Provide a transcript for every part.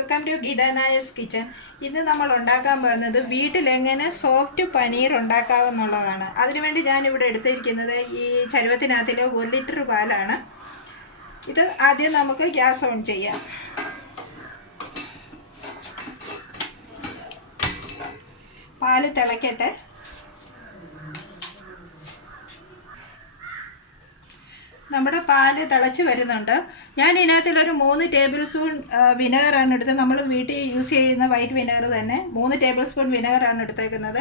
Welcome to ഗീതാനായസ് kitchen. ഇന്ന് നമ്മൾ ഉണ്ടാക്കാൻ പോകുന്നത് വീട്ടിലെങ്ങനെ സോഫ്റ്റ് പനീർ ഉണ്ടാക്കാമെന്നുള്ളതാണ്. അതിനുവേണ്ടി ഞാനിവിടെ എടുത്തിരിക്കുന്നത് ഈ ചരുവത്തിനകത്തിലെ 1 ലിറ്റർ പാലാണ്. ഇത് ആദ്യം നമുക്ക് ഗ്യാസ് ഓൺ ചെയ്യാം. പാല് തിളയ്ക്കട്ടെ. നമ്മുടെ പാല് തിളച്ച് വരുന്നുണ്ട്. ഞാൻ ഇതിനകത്തിലൊരു 3 ടേബിൾ സ്പൂൺ വിനെഗറാണ് എടുത്തത്. നമ്മൾ വീട്ടിൽ യൂസ് ചെയ്യുന്ന വൈറ്റ് വിനെഗർ തന്നെ 3 ടേബിൾ സ്പൂൺ വിനെഗറാണ് എടുത്തേക്കുന്നത്.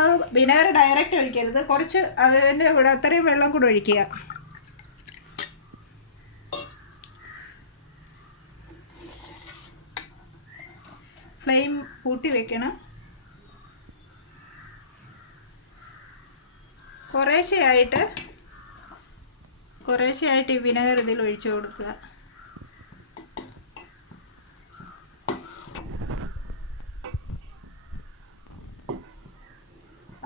അത് വിനെഗർ ഡയറക്റ്റ് ഒഴിക്കരുത്, കുറച്ച് അതിൻ്റെ ഇവിടെ അത്രയും വെള്ളം കൂടെ ഒഴിക്കുക. ഫ്ലെയിം കൂട്ടി വെക്കണം. കുറേശ്ശെയായിട്ട് ഈ വിനെഗർ ഇതിൽ ഒഴിച്ചു കൊടുക്കുക.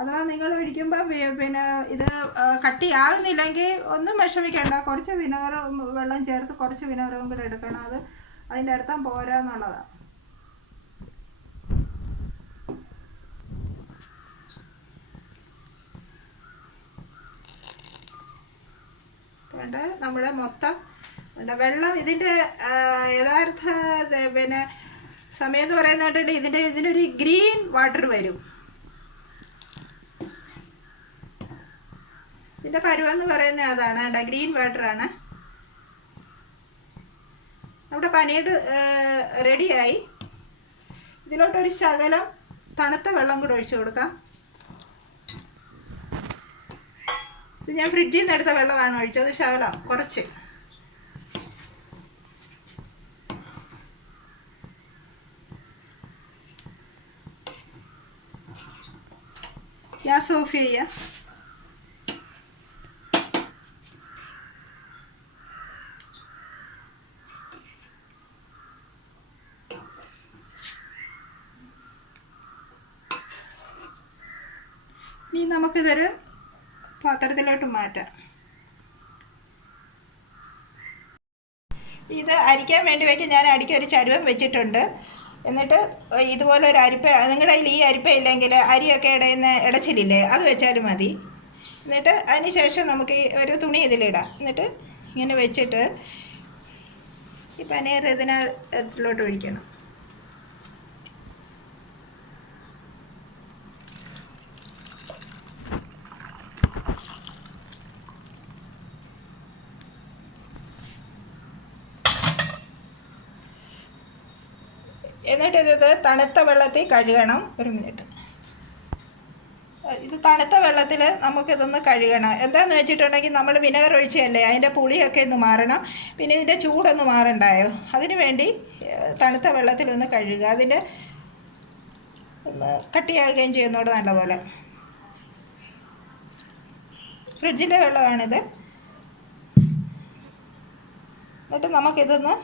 അഥവാ നിങ്ങൾ ഒഴിക്കുമ്പോൾ പിന്നെ ഇത് കട്ടിയാകുന്നില്ലെങ്കിൽ ഒന്നും വിഷമിക്കേണ്ട. കുറച്ച് വിനെഗർ വെള്ളം ചേർത്ത് കുറച്ച് വിനെഗറും കൂടെ എടുക്കണം. അത് അതിൻ്റെ അർത്ഥം പോരാന്നുള്ളതാണ്. നമ്മുടെ മൊത്തം വെള്ളം ഇതിൻ്റെ യഥാർത്ഥ പിന്നെ സമയം എന്ന് പറയുന്നത് ഇതിനൊരു ഗ്രീൻ വാട്ടർ വരും. ഇതിൻ്റെ പരുവെന്ന് പറയുന്നത് അതാണ്, ഗ്രീൻ വാട്ടറാണ്. നമ്മുടെ പനീർ റെഡിയായി. ഇതിലോട്ടൊരു ശകലം തണുത്ത വെള്ളം കൂടെ ഒഴിച്ചു കൊടുക്കാം. ഇത് ഞാൻ ഫ്രിഡ്ജിൽ നിന്ന് എടുത്ത വെള്ളമാണ് ഒഴിച്ചത്, ശകലം കുറച്ച്. ഗ്യാസ് ഓഫ് ചെയ്യാം. ഇനി നമുക്കിതൊരു പാത്രത്തിലോട്ട് മാറ്റാം. ഇത് അരിക്കാൻ വേണ്ടി വയ്ക്കാൻ ഞാൻ അടിക്കൊരു ചരുവം വെച്ചിട്ടുണ്ട്. എന്നിട്ട് ഇതുപോലെ ഒരു അരിപ്പ, നിങ്ങളുടെ കയ്യിൽ ഈ അരിപ്പ ഇല്ലെങ്കിൽ അരിയൊക്കെ ഇടയുന്ന ഇടച്ചിലില്ലേ, അത് വെച്ചാലും മതി. എന്നിട്ട് അതിന് ശേഷം നമുക്ക് ഈ ഒരു തുണി ഇതിലിടാം. എന്നിട്ട് ഇങ്ങനെ വെച്ചിട്ട് ഈ പനീർ ഇതിനകത്തോട്ട് ഒഴിക്കണം. എന്നിട്ട് ഇത് തണുത്ത വെള്ളത്തിൽ കഴുകണം. ഒരു മിനിറ്റ്. ഇത് തണുത്ത വെള്ളത്തിൽ നമുക്കിതൊന്ന് കഴുകണം. എന്താണെന്ന് വെച്ചിട്ടുണ്ടെങ്കിൽ നമ്മൾ വിനെഗർ ഒഴിച്ചതല്ലേ, അതിൻ്റെ പുളിയൊക്കെ ഒന്ന് മാറണം. പിന്നെ ഇതിൻ്റെ ചൂടൊന്ന് മാറണ്ടായോ, അതിന് വേണ്ടി തണുത്ത വെള്ളത്തിലൊന്ന് കഴുകുക. അതിൻ്റെ ഒന്ന് കട്ടിയാകുകയും ചെയ്യുന്നതോട് നല്ലപോലെ. ഫ്രിഡ്ജിലെ വെള്ളമാണിത്. എന്നിട്ട് നമുക്കിതൊന്ന്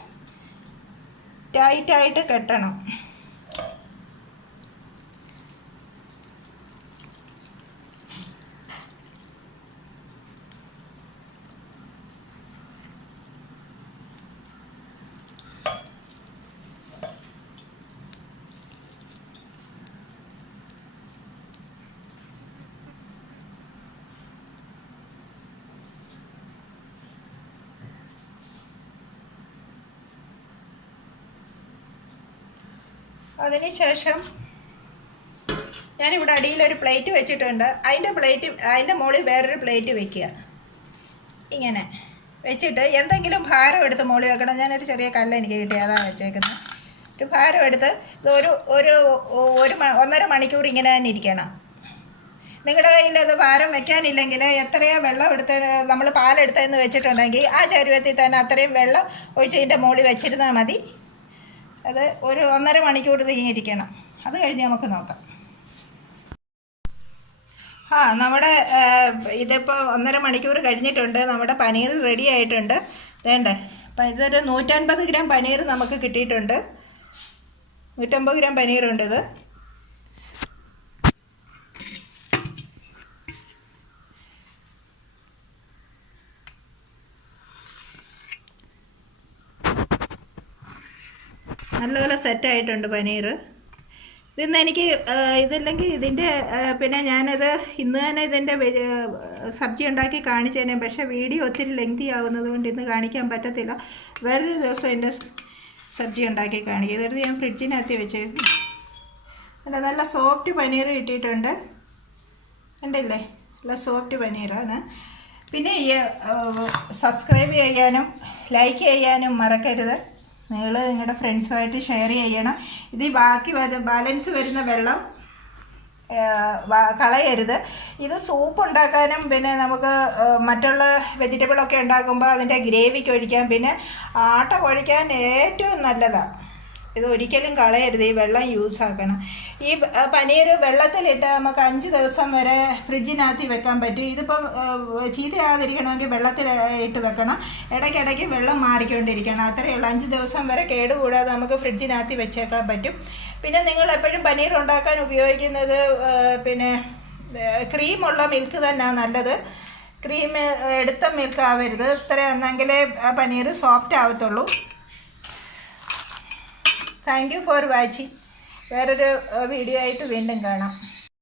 ടൈറ്റായിട്ട് കെട്ടണം. അതിന് ശേഷം ഞാനിവിടെ അടിയിലൊരു പ്ലേറ്റ് വെച്ചിട്ടുണ്ട്. അതിൻ്റെ മുകളിൽ വേറൊരു പ്ലേറ്റ് വെക്കുക. ഇങ്ങനെ വെച്ചിട്ട് എന്തെങ്കിലും ഭാരം എടുത്ത് മുകളിൽ വെക്കണം. ഞാനൊരു ചെറിയ കല്ല് എനിക്ക് കിട്ടി, അതാണ് വെച്ചേക്കുന്നത്. ഒരു ഭാരം എടുത്ത് ഇത് ഒരു 1.5 മണിക്കൂർ ഇങ്ങനെ തന്നെ ഇരിക്കണം. നിങ്ങളുടെ കയ്യിൽ അത് ഭാരം വെക്കാനില്ലെങ്കിൽ എത്രയോ വെള്ളം എടുത്ത് നമ്മൾ പാലെടുത്തതെന്ന് വെച്ചിട്ടുണ്ടെങ്കിൽ ആ ചരുവത്തിൽ തന്നെ അത്രയും വെള്ളം ഒഴിച്ചതിൻ്റെ മുകളിൽ വെച്ചിരുന്നാൽ മതി. അത് ഒരു 1.5 മണിക്കൂർ ഇരിക്കണം. അത് കഴിഞ്ഞ് നമുക്ക് നോക്കാം. നമ്മുടെ ഇതിപ്പോൾ 1.5 മണിക്കൂർ കഴിഞ്ഞിട്ടുണ്ട്. നമ്മുടെ പനീർ റെഡി ആയിട്ടുണ്ട്. വേണ്ടേ, അപ്പം ഇതൊരു 150 ഗ്രാം പനീർ നമുക്ക് കിട്ടിയിട്ടുണ്ട്. 150 ഗ്രാം പനീറുണ്ട് ഇത്. നല്ലപോലെ സെറ്റായിട്ടുണ്ട് പനീർ. ഇതിന്ന് എനിക്ക് ഇതില്ലെങ്കിൽ ഇതിൻ്റെ പിന്നെ ഞാനത് ഇന്ന് തന്നെ ഇതിൻ്റെ സബ്ജി ഉണ്ടാക്കി കാണിച്ചേനെ. പക്ഷേ വീഡിയോ ഒത്തിരി ലെങ്തി ആവുന്നത് കൊണ്ട് ഇന്ന് കാണിക്കാൻ പറ്റത്തില്ല. വേറൊരു ദിവസം എൻ്റെ സബ്ജി ഉണ്ടാക്കി കാണിക്കും. ഇതെടുത്ത് ഞാൻ ഫ്രിഡ്ജിനകത്ത് വെച്ചേക്കും. എൻ്റെ നല്ല സോഫ്റ്റ് പനീർ കിട്ടിയിട്ടുണ്ട്. ഉണ്ടല്ലേ, നല്ല സോഫ്റ്റ് പനീറാണ്. പിന്നെ ഈ സബ്സ്ക്രൈബ് ചെയ്യാനും ലൈക്ക് ചെയ്യാനും മറക്കരുത്. നിങ്ങൾ നിങ്ങളുടെ ഫ്രണ്ട്സുമായിട്ട് ഷെയർ ചെയ്യണം. ഇത് ബാക്കി ബാലൻസ് വരുന്ന വെള്ളം കളയരുത്. ഇത് സൂപ്പ് ഉണ്ടാക്കാനും പിന്നെ നമുക്ക് മറ്റുള്ള വെജിറ്റബിളൊക്കെ ഉണ്ടാക്കുമ്പോൾ അതിൻ്റെ ഗ്രേവിക്ക് ഒഴിക്കാം. പിന്നെ ആട്ട കുഴയ്ക്കാൻ ഏറ്റവും നല്ലതാണ്. ഇത് ഒരിക്കലും കളയരുത്. ഈ വെള്ളം യൂസാക്കണം. ഈ പനീർ വെള്ളത്തിലിട്ട് നമുക്ക് 5 ദിവസം വരെ ഫ്രിഡ്ജിനകത്ത് വെക്കാൻ പറ്റും. ഇതിപ്പം ചീത്തയാകാതിരിക്കണമെങ്കിൽ വെള്ളത്തിൽ ഇട്ട് വെക്കണം. ഇടയ്ക്കിടയ്ക്ക് വെള്ളം മാറിക്കൊണ്ടിരിക്കണം. അത്രയേ ഉള്ളൂ. 5 ദിവസം വരെ കേടുകൂടാതെ നമുക്ക് ഫ്രിഡ്ജിനകത്ത് വെച്ചേക്കാൻ പറ്റും. പിന്നെ നിങ്ങൾ എപ്പോഴും പനീർ ഉണ്ടാക്കാൻ ഉപയോഗിക്കുന്നത് പിന്നെ ക്രീമുള്ള മിൽക്ക് തന്നെയാണ് നല്ലത്. ക്രീം എടുത്ത മിൽക്ക് ആവരുത്. ഇത്ര എന്നെങ്കിലേ പനീർ സോഫ്റ്റ് ആവത്തുള്ളൂ. Thank you for watching. വേറൊരു വീഡിയോ ആയിട്ട് വീണ്ടും കാണാം.